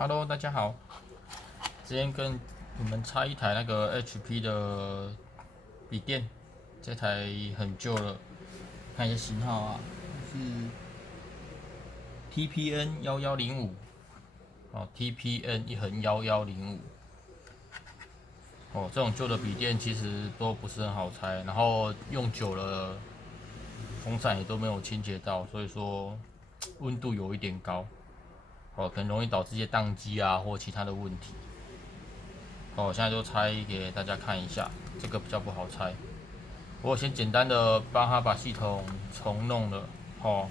Hello，大家好。今天跟你们拆一台那个 HP 的笔电，这台很旧了，看一下型号啊，是 TPN 1105哦，TPN 1105哦，这种旧的笔电其实都不是很好拆，然后用久了，风扇也都没有清洁到，所以说温度有一点高，哦，可能容易导致一些宕机啊或其他的问题。哦，我现在就拆给大家看一下，这个比较不好拆。我先简单的帮他把系统重弄了。哦，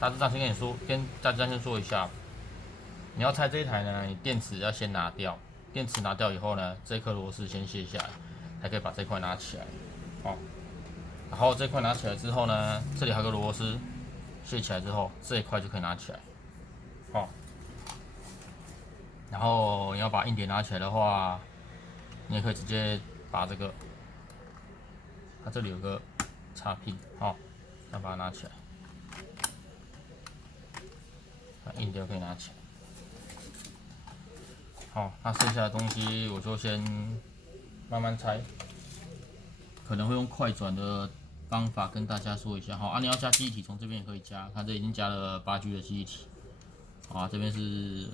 大致上先跟你说，跟大家先说一下，你要拆这一台呢，你电池要先拿掉，电池拿掉以后呢，这颗螺丝先卸下来，才可以把这块拿起来。哦，然后这块拿起来之后呢，这里还有个螺丝，卸起来之后，这一块就可以拿起来。哦，然后你要把硬碟拿起来的话，你也可以直接把这个它这里有个插片，好，要把它拿起来，把硬碟可以拿起来。好，那剩下的东西我就先慢慢拆，可能会用快转的方法跟大家说一下。好，啊，你要加记忆体，从这边也可以加，它这已经加了8G 的记忆体。好，这边是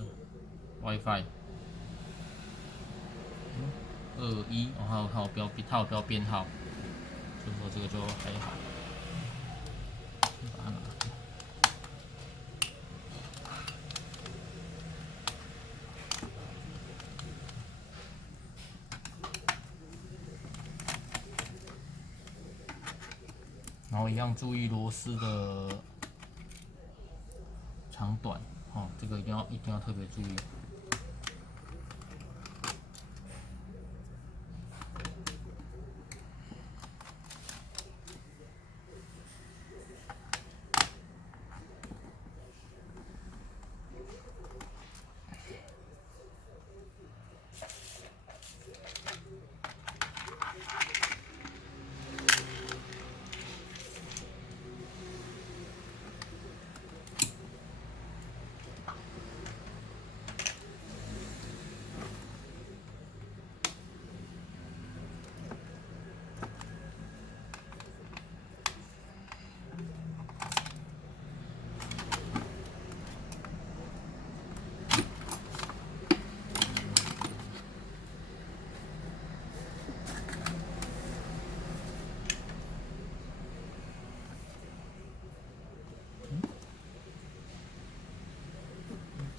WiFi 21，哦，它有标编号，所以说这个就还好。把它拿开。然后一样注意螺丝的长短，哦，这个一定要特别注意。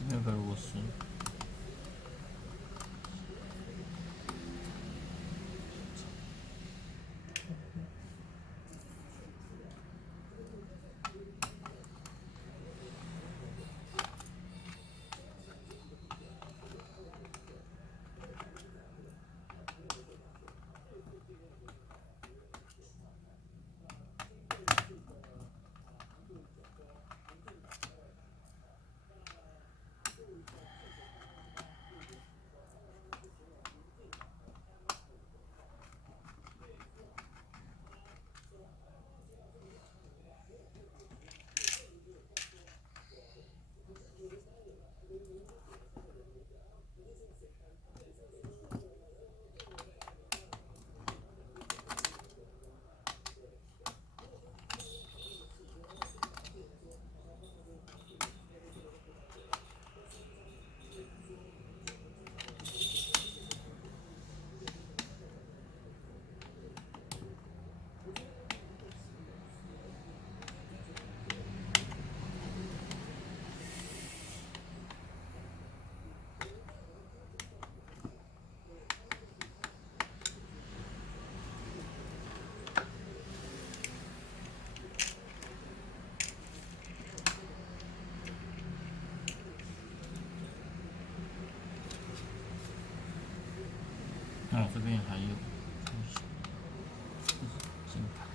那个螺丝。哦，这边还有金牌。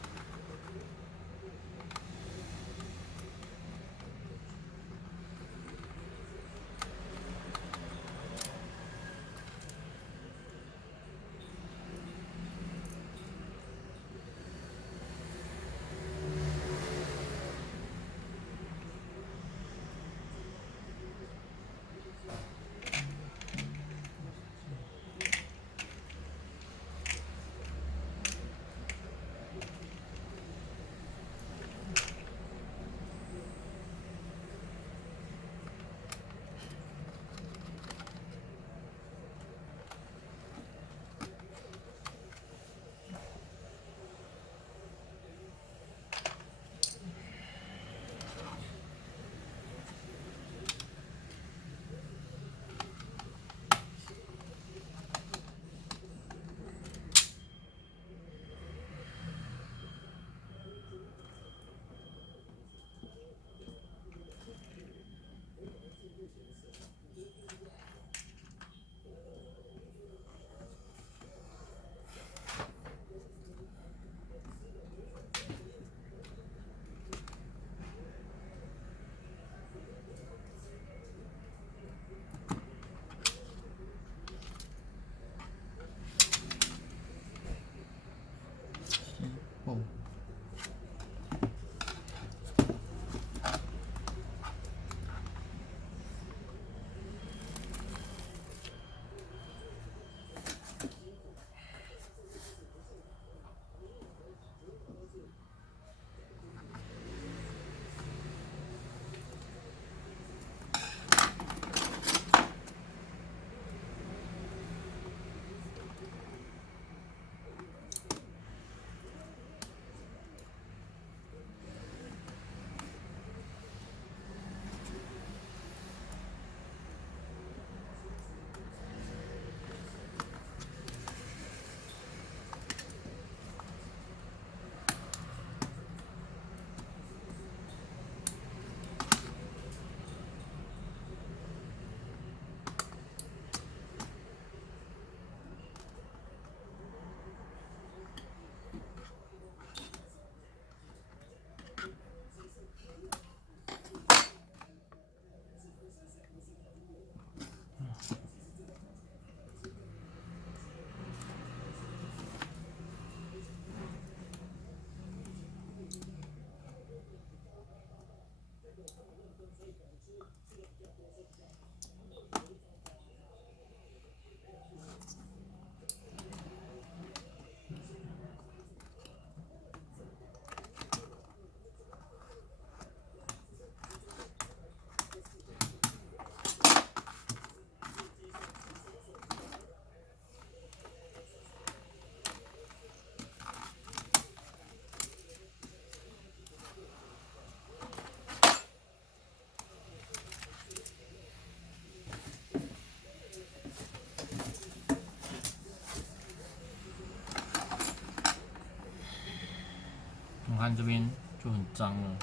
看这边就很脏了。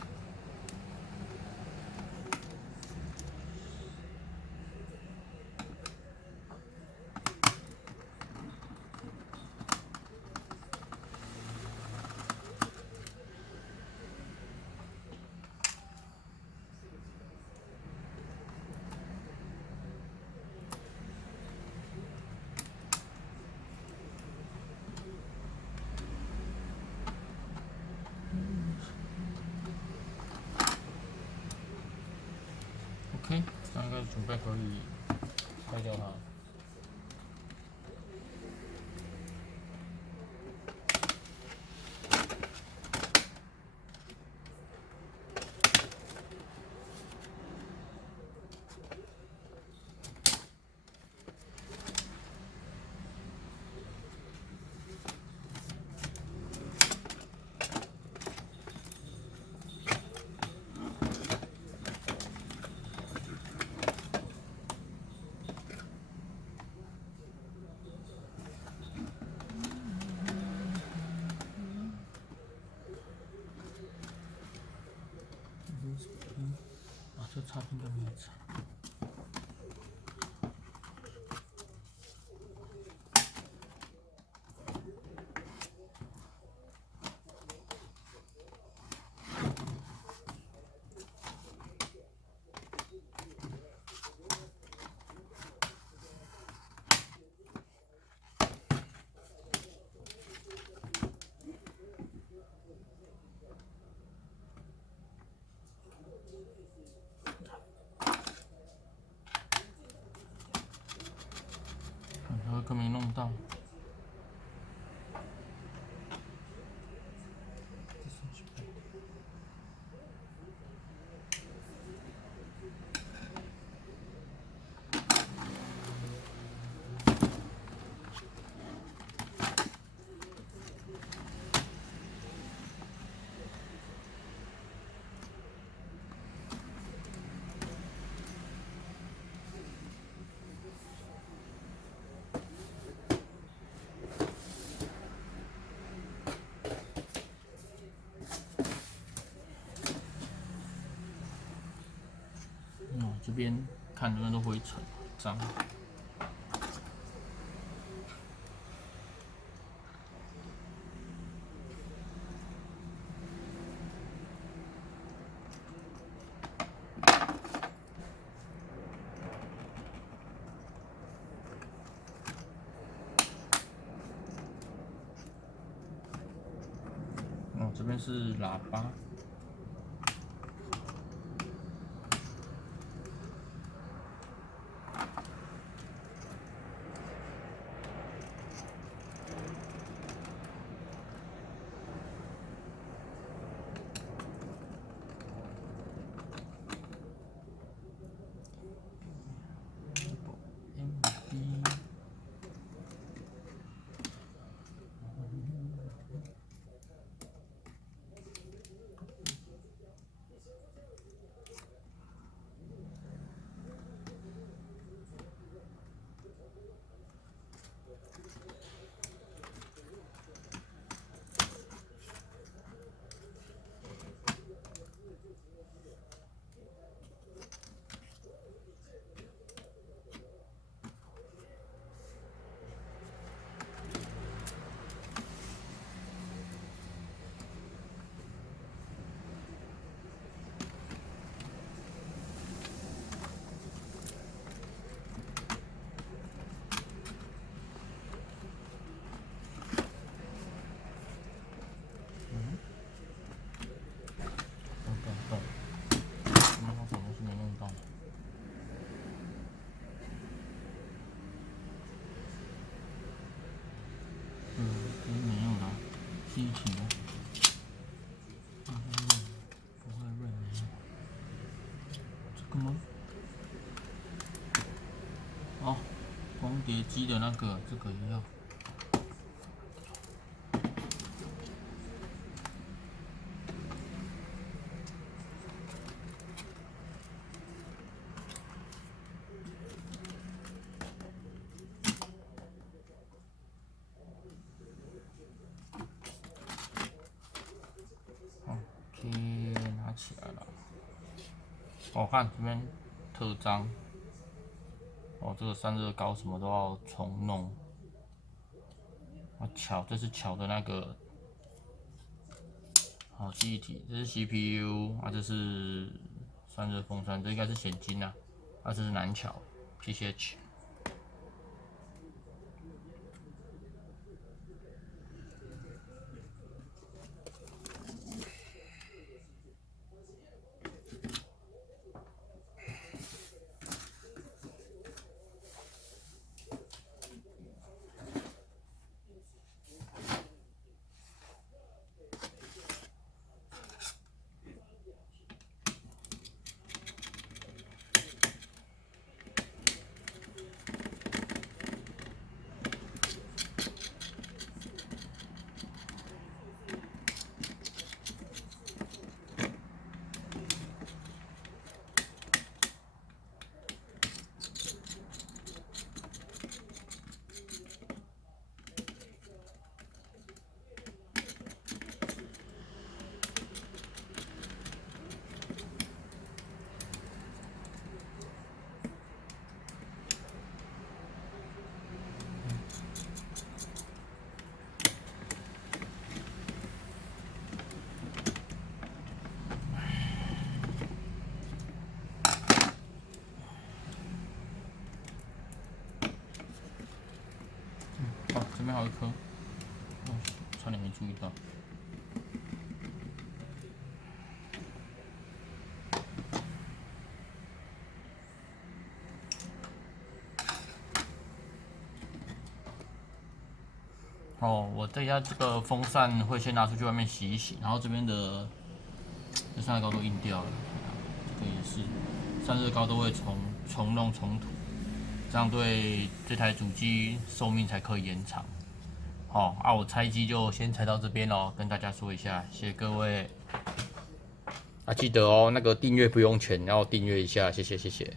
OK， 这样应该准备可以拆掉它。这插片都没有插。可没弄到。这边看这边都灰尘，脏。这边是喇叭。没有啦，心情。不会润，这个吗？哦，光碟机的那个，这个也要。哦，看这边特章，哦，这个散热膏什么都要重弄。啊，巧，这是巧的那个，好，记忆体，这是 CPU 啊，这是散热风扇，这应该是显晶啊，啊，这是南桥 PCH。哦，这边还有一颗，哦，差点没注意到。哦，我等一下这个风扇会先拿出去外面洗一洗，然后这边的这散热膏都硬掉了，这个也是，散热膏都会重弄重涂，这样对这台主机寿命才可以延长。好，啊，我拆机就先拆到这边咯，跟大家说一下，谢谢各位。啊，记得哦，那个订阅不用钱，要订阅一下，谢谢谢谢。